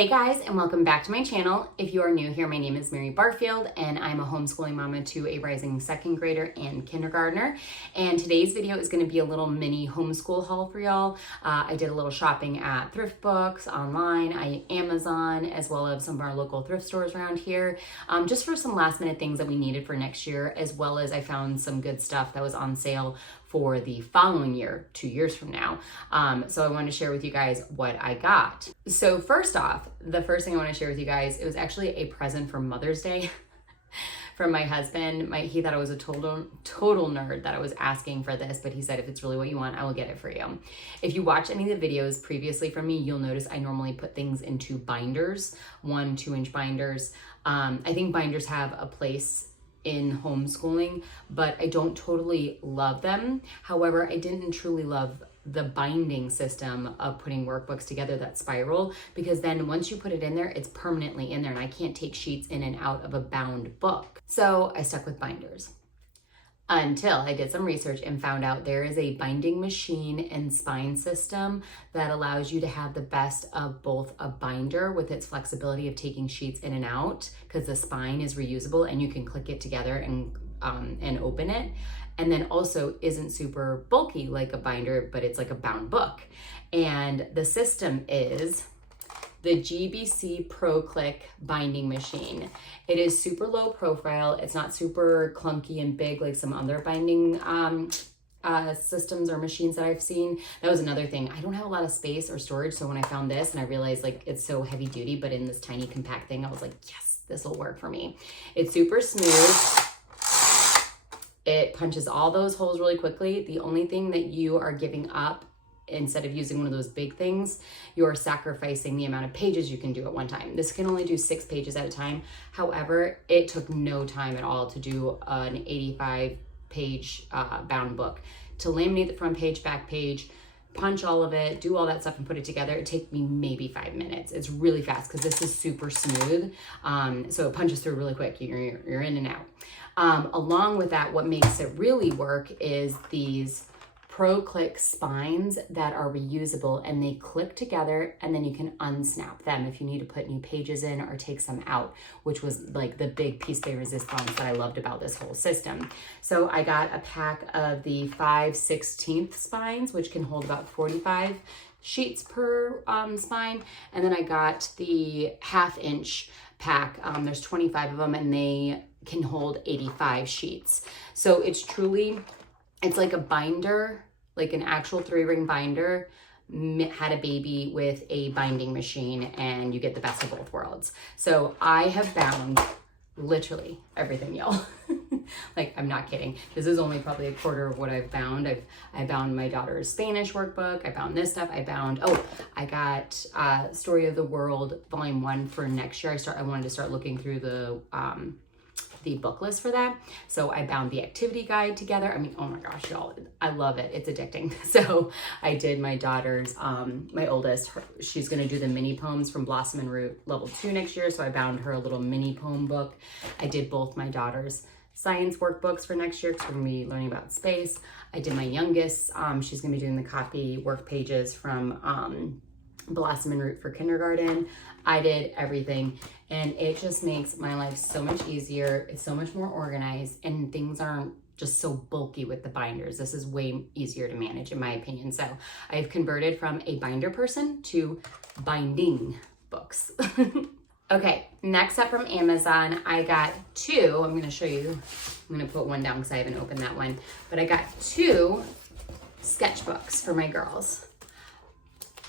Hey guys, and welcome back to my channel. If you are new here, my name is Mary Barfield and I'm a homeschooling mama to a rising second grader and kindergartner. And today's video is going to be a little mini homeschool haul for y'all. I did a little shopping at thrift books, online, Amazon, as well as some of our local thrift stores around here, just for some last minute things that we needed for next year, as well as I found some good stuff that was on sale for the following year, 2 years from now. So I wanted to share with you guys what I got. So first off, the first thing I want to share with you guys, it was actually a present for Mother's Day from my husband. He thought I was a total nerd that I was asking for this, but he said, if it's really what you want, I will get it for you. If you watch any of the videos previously from me, you'll notice I normally put things into binders, 1-2 inch binders. I think binders have a place in homeschooling, but I don't totally love them. However, I didn't truly love the binding system of putting workbooks together, that spiral, because then once you put it in there, it's permanently in there and I can't take sheets in and out of a bound book. So I stuck with binders until I did some research and found out there is a binding machine and spine system that allows you to have the best of both a binder with its flexibility of taking sheets in and out, because the spine is reusable and you can click it together and open it. And then also isn't super bulky like a binder, but it's like a bound book. And the system is the GBC Pro Click binding machine. It is super low profile. It's not super clunky and big like some other binding systems or machines that I've seen. That was another thing. I don't have a lot of space or storage. So when I found this and I realized like it's so heavy duty, but in this tiny compact thing, I was like, yes, this will work for me. It's super smooth. It punches all those holes really quickly. The only thing that you are giving up, instead of using one of those big things, you're sacrificing the amount of pages you can do at one time. This can only do 6 pages at a time. However, it took no time at all to do an 85-page bound book. To laminate the front page, back page, punch all of it, do all that stuff and put it together, it takes me maybe 5 minutes. It's really fast because this is super smooth. So it punches through really quick. You're in and out. Along with that, what makes it really work is these Pro Click spines that are reusable and they click together and then you can unsnap them if you need to put new pages in or take some out, which was like the big piece de resistance that I loved about this whole system. So I got a pack of the 5/16 spines, which can hold about 45 sheets per spine. And then I got the 1/2 inch pack. There's 25 of them and they can hold 85 sheets. So it's like a binder, like an actual 3-ring binder, had a baby with a binding machine, and you get the best of both worlds. So I have bound literally everything, y'all. Like, I'm not kidding. This is only probably a quarter of what I've bound. I bound my daughter's Spanish workbook. I bound this stuff. I got Story of the World Volume 1 for next year. I wanted to start looking through the book list for that. So I bound the activity guide together. I mean, oh my gosh, y'all, I love it. It's addicting. So I did my daughter's, my oldest, she's going to do the mini poems from Blossom and Root level 2 next year. So I bound her a little mini poem book. I did both my daughter's science workbooks for next year because we're going to be learning about space. I did my youngest, she's going to be doing the copy work pages from Blossom and Root for kindergarten. I did everything and it just makes my life so much easier. It's so much more organized and things aren't just so bulky with the binders. This is way easier to manage in my opinion. So I've converted from a binder person to binding books. Okay, next up from Amazon, I got 2. I'm going to show you. I'm going to put one down because I haven't opened that one. But I got 2 sketchbooks for my girls.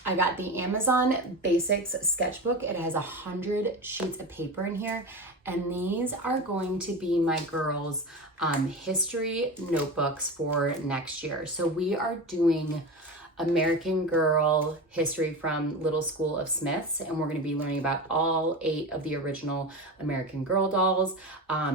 I got the Amazon Basics sketchbook. It has 100 sheets of paper in here. And these are going to be my girls' history notebooks for next year. So we are doing American Girl history from Little School of Smiths, and we're going to be learning about all 8 of the original American Girl dolls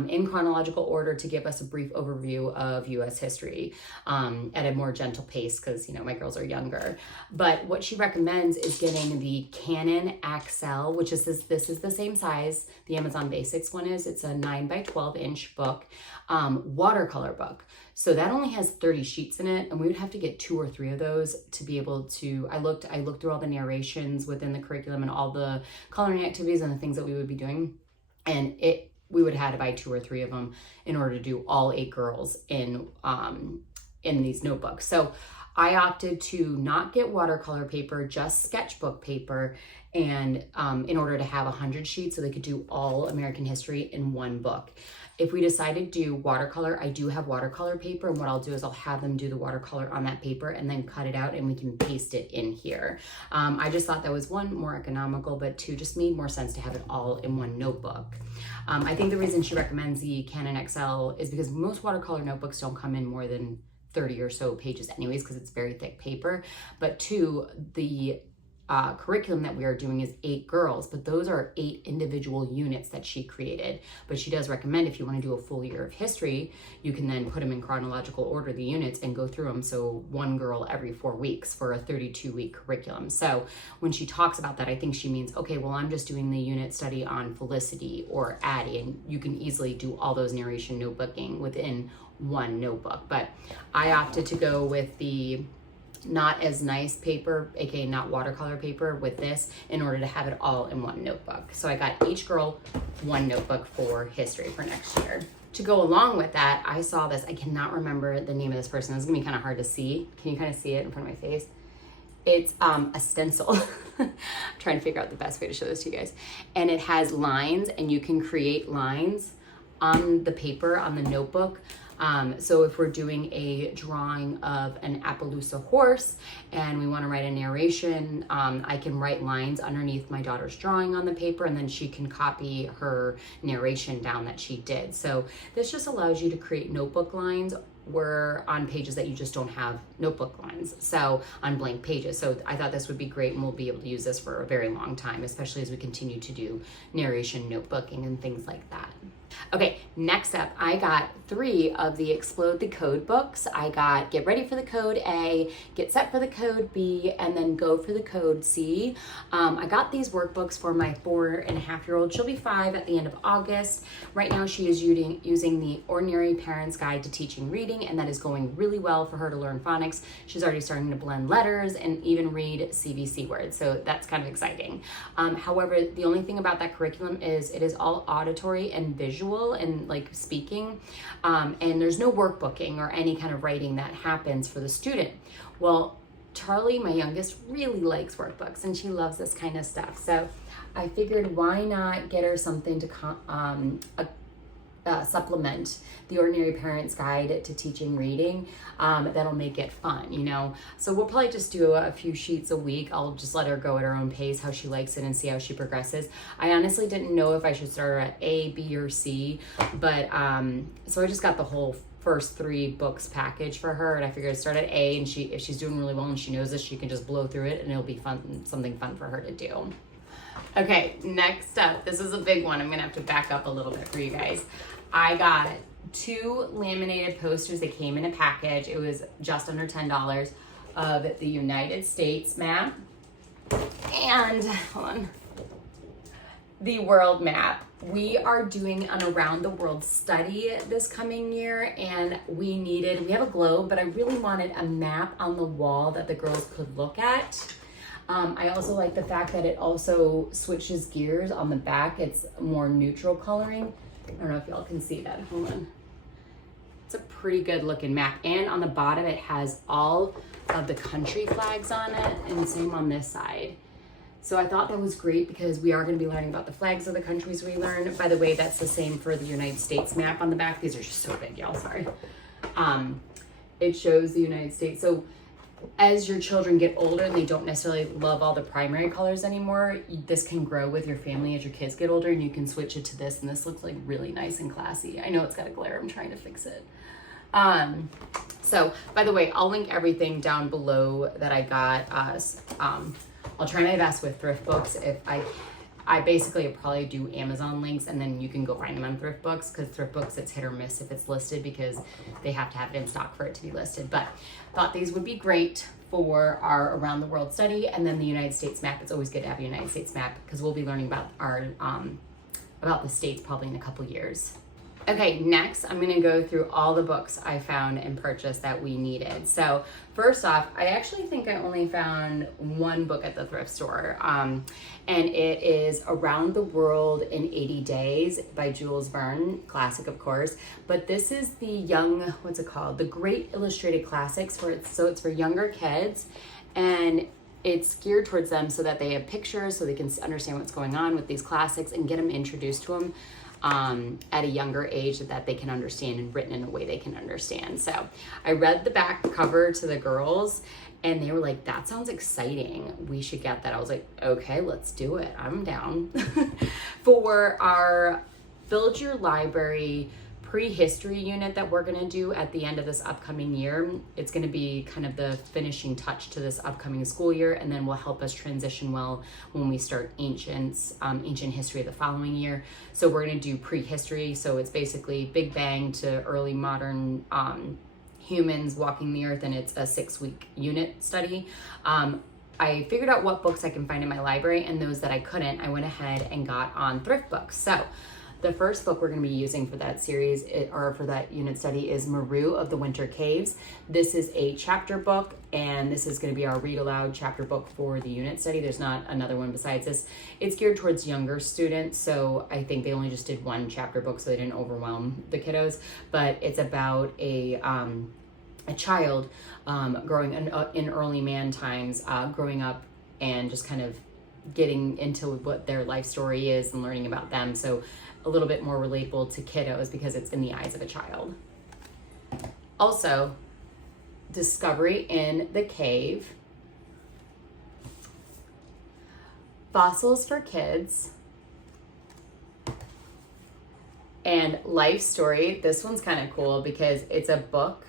in chronological order to give us a brief overview of U.S. history at a more gentle pace because, you know, my girls are younger. But what she recommends is getting the Canon Axel, which is this is the same size the Amazon Basics one is. It's a 9 by 12 inch book, watercolor book. So that only has 30 sheets in it, and we would have to get 2 or 3 of those to be able to, I looked through all the narrations within the curriculum and all the coloring activities and the things that we would be doing. And we would have had to buy 2 or 3 of them in order to do all 8 girls in these notebooks. So I opted to not get watercolor paper, just sketchbook paper, and in order to have 100 sheets so they could do all American history in one book. If we decide to do watercolor, I do have watercolor paper, and what I'll do is I'll have them do the watercolor on that paper and then cut it out and we can paste it in here. I just thought that was 1, more economical, but 2, just made more sense to have it all in one notebook. I think the reason she recommends the Canon XL is because most watercolor notebooks don't come in more than 30 or so pages anyways, because it's very thick paper. But 2, the curriculum that we are doing is 8 girls, but those are 8 individual units that she created. But she does recommend if you want to do a full year of history, you can then put them in chronological order, the units, and go through them. So 1 girl every 4 weeks for a 32-week curriculum. So when she talks about that, I think she means, okay, well, I'm just doing the unit study on Felicity or Addie, and you can easily do all those narration notebooking within one notebook. But I opted to go with the not as nice paper, aka not watercolor paper, with this in order to have it all in one notebook. So I got each girl 1 notebook for history for next year. To go along with that, I saw this, I cannot remember the name of this person. It's gonna be kind of hard to see. Can you kind of see it in front of my face? It's a stencil. I'm trying to figure out the best way to show this to you guys. And it has lines, and you can create lines on the paper, on the notebook. So if we're doing a drawing of an Appaloosa horse and we want to write a narration, I can write lines underneath my daughter's drawing on the paper, and then she can copy her narration down that she did. So this just allows you to create notebook lines were on pages that you just don't have notebook lines, so on blank pages. So I thought this would be great, and we'll be able to use this for a very long time, especially as we continue to do narration notebooking and things like that. Okay, next up, I got 3 of the Explode the Code books. I got Get Ready for the Code A, Get Set for the Code B, and then Go for the Code C. I got these workbooks for my 4.5-year-old. She'll be 5 at the end of August. Right now she is using the Ordinary Parent's Guide to Teaching Reading, and that is going really well for her to learn phonics. She's already starting to blend letters and even read CVC words, so that's kind of exciting. However, the only thing about that curriculum is it is all auditory and visual and like speaking, and there's no workbooking or any kind of writing that happens for the student. Well, Charlie, my youngest, really likes workbooks, and she loves this kind of stuff. So I figured, why not get her something to supplement the Ordinary Parent's Guide to Teaching Reading that'll make it fun, you know? So we'll probably just do a few sheets a week. I'll just let her go at her own pace, how she likes it, and see how she progresses. I honestly didn't know if I should start her at A, B, or C, but so I just got the whole first 3 books package for her, and I figured I'd start at A, and if she's doing really well and she knows this, she can just blow through it, and it'll be fun, something fun for her to do. Okay, next up, this is a big one. I'm gonna have to back up a little bit for you guys. I got 2 laminated posters that came in a package. It was just under $10 of the United States map and, hold on, the world map. We are doing an around the world study this coming year, and we have a globe, but I really wanted a map on the wall that the girls could look at. I also like the fact that it also switches gears on the back. It's more neutral coloring. I don't know if y'all can see that, hold on. It's a pretty good looking map, and on the bottom it has all of the country flags on it, and same on this side. So I thought that was great because we are going to be learning about the flags of the countries we learn. By the way, that's the same for the United States map on the back. These are just so big, y'all, sorry. It shows the United States. So as your children get older and they don't necessarily love all the primary colors anymore, this can grow with your family as your kids get older, and you can switch it to this, and this looks like really nice and classy. I know it's got a glare, I'm trying to fix it. So by the way, I'll link everything down below that I got us. I'll try my best with thrift books. If I basically probably do Amazon links, and then you can go find them on thrift books, because thrift books, it's hit or miss if it's listed, because they have to have it in stock for it to be listed. But thought these would be great for our around the world study. And then the United States map, it's always good to have a United States map, because we'll be learning about our about the states probably in a couple years. Okay, next I'm gonna go through all the books I found and purchased that we needed. So first off, I actually think I only found one book at the thrift store, and it is Around the World in 80 Days by Jules Verne, classic of course, but this is the young, what's it called? The Great Illustrated Classics, so it's for younger kids, and it's geared towards them so that they have pictures so they can understand what's going on with these classics and get them introduced to them at a younger age that they can understand and written in a way they can understand. So I read the back cover to the girls and they were like, that sounds exciting. We should get that. I was like, okay, let's do it. I'm down. For our Build Your Library Prehistory unit that we're going to do at the end of this upcoming year, it's going to be kind of the finishing touch to this upcoming school year, and then will help us transition well when we start ancient history the following year. So we're going to do prehistory, so it's basically Big Bang to early modern humans walking the earth, and it's a 6-week unit study. I figured out what books I can find in my library, and those that I couldn't, I went ahead and got on thrift books. So the first book we're going to be using for that series, or for that unit study, is Maru of the Winter Caves. This is a chapter book, and this is going to be our read aloud chapter book for the unit study. There's not another one besides this. It's geared towards younger students, so I think they only just did one chapter book so they didn't overwhelm the kiddos. But it's about a child growing in early man times, growing up and just kind of getting into what their life story is and learning about them. So a little bit more relatable to kiddos because it's in the eyes of a child. Also, Discovery in the Cave, Fossils for Kids, and Life Story. This one's kind of cool because it's a book.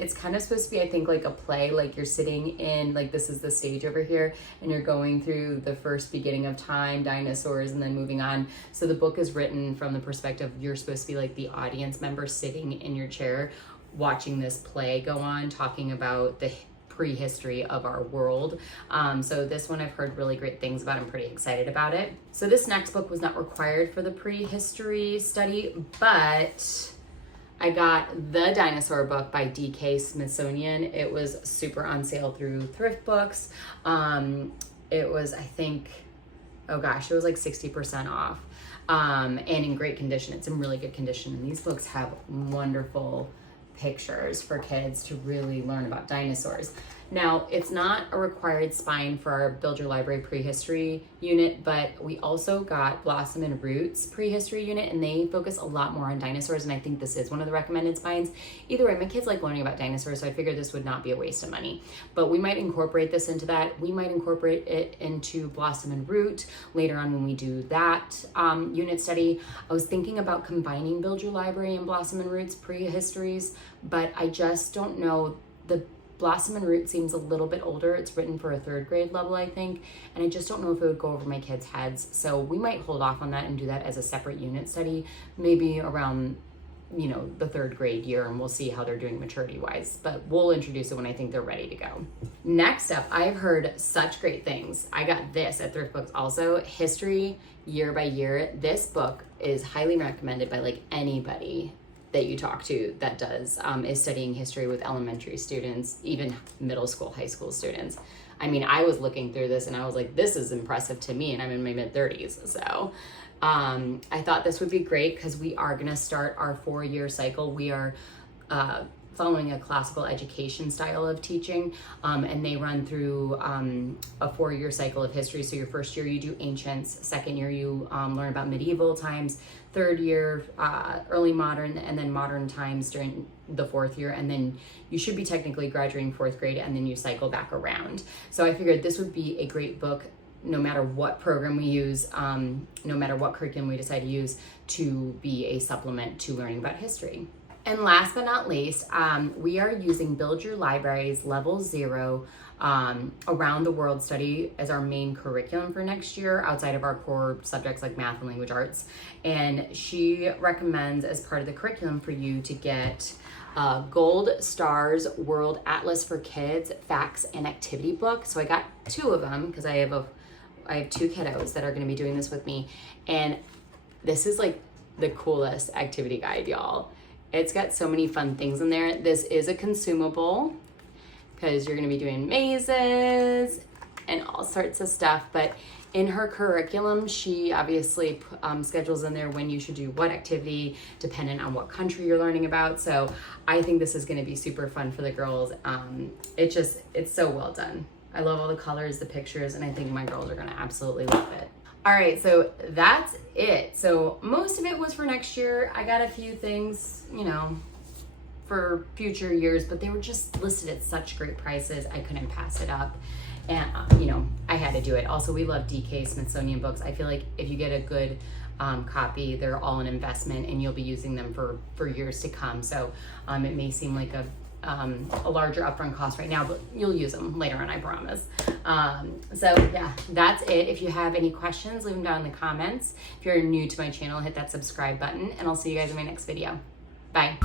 It's kind of supposed to be, I think, like a play, like you're sitting in, like this is the stage over here, and you're going through the first beginning of time, dinosaurs, and then moving on. So the book is written from the perspective, you're supposed to be like the audience member sitting in your chair, watching this play go on, talking about the prehistory of our world. So this one I've heard really great things about. I'm pretty excited about it. So this next book was not required for the prehistory study, but I got the Dinosaur book by D.K. Smithsonian. It was super on sale through thrift books. It was, I think, oh gosh, it was like 60% off, and in great condition. It's in really good condition, and these books have wonderful pictures for kids to really learn about dinosaurs. Now, it's not a required spine for our Build Your Library Prehistory unit, but we also got Blossom and Roots Prehistory unit, and they focus a lot more on dinosaurs, and I think this is one of the recommended spines. Either way, my kids like learning about dinosaurs, so I figured this would not be a waste of money. But we might incorporate this into that. We might incorporate it into Blossom and Root later on when we do that unit study. I was thinking about combining Build Your Library and Blossom and Roots Prehistories, but I just don't know. The Blossom and Root seems a little bit older. It's written for a 3rd grade level, I think, and I just don't know if it would go over my kids' heads. So we might hold off on that and do that as a separate unit study, maybe around, the 3rd grade year, and we'll see how they're doing maturity-wise. But we'll introduce it when I think they're ready to go. Next up, I've heard such great things. I got this at Thrift Books also, History Year by Year. This book is highly recommended by like anybody that you talk to that is studying history with elementary students, even middle school, high school students. I mean, I was looking through this and I was like, this is impressive to me, and I'm in my mid-30s. So I thought this would be great because we are going to start our 4-year cycle. We are following a classical education style of teaching, and they run through a 4-year cycle of history. So your first year you do ancients, second year you learn about medieval times, third year early modern, and then modern times during the 4th year, and then you should be technically graduating 4th grade, and then you cycle back around. So I figured this would be a great book no matter what program we use, no matter what curriculum we decide to use, to be a supplement to learning about history. And last but not least, we are using Build Your Library's Level 0 Around the World study as our main curriculum for next year, outside of our core subjects like math and language arts. And she recommends as part of the curriculum for you to get Gold Stars World Atlas for Kids Facts and Activity book. So I got 2 of them because I have 2 kiddos that are going to be doing this with me, and this is like the coolest activity guide, y'all. It's got so many fun things in there. This is a consumable because you're gonna be doing mazes and all sorts of stuff, but in her curriculum, she obviously schedules in there when you should do what activity, dependent on what country you're learning about. So I think this is gonna be super fun for the girls. It's so well done. I love all the colors, the pictures, and I think my girls are gonna absolutely love it. All right, so that's it. So most of it was for next year. I got a few things, you know, for future years, but they were just listed at such great prices, I couldn't pass it up. And, you know, I had to do it. Also, we love DK Smithsonian books. I feel like if you get a good copy, they're all an investment and you'll be using them for years to come. So it may seem like a larger upfront cost right now, but you'll use them later on, I promise. So yeah, that's it. If you have any questions, leave them down in the comments. If you're new to my channel, hit that subscribe button and I'll see you guys in my next video. Bye.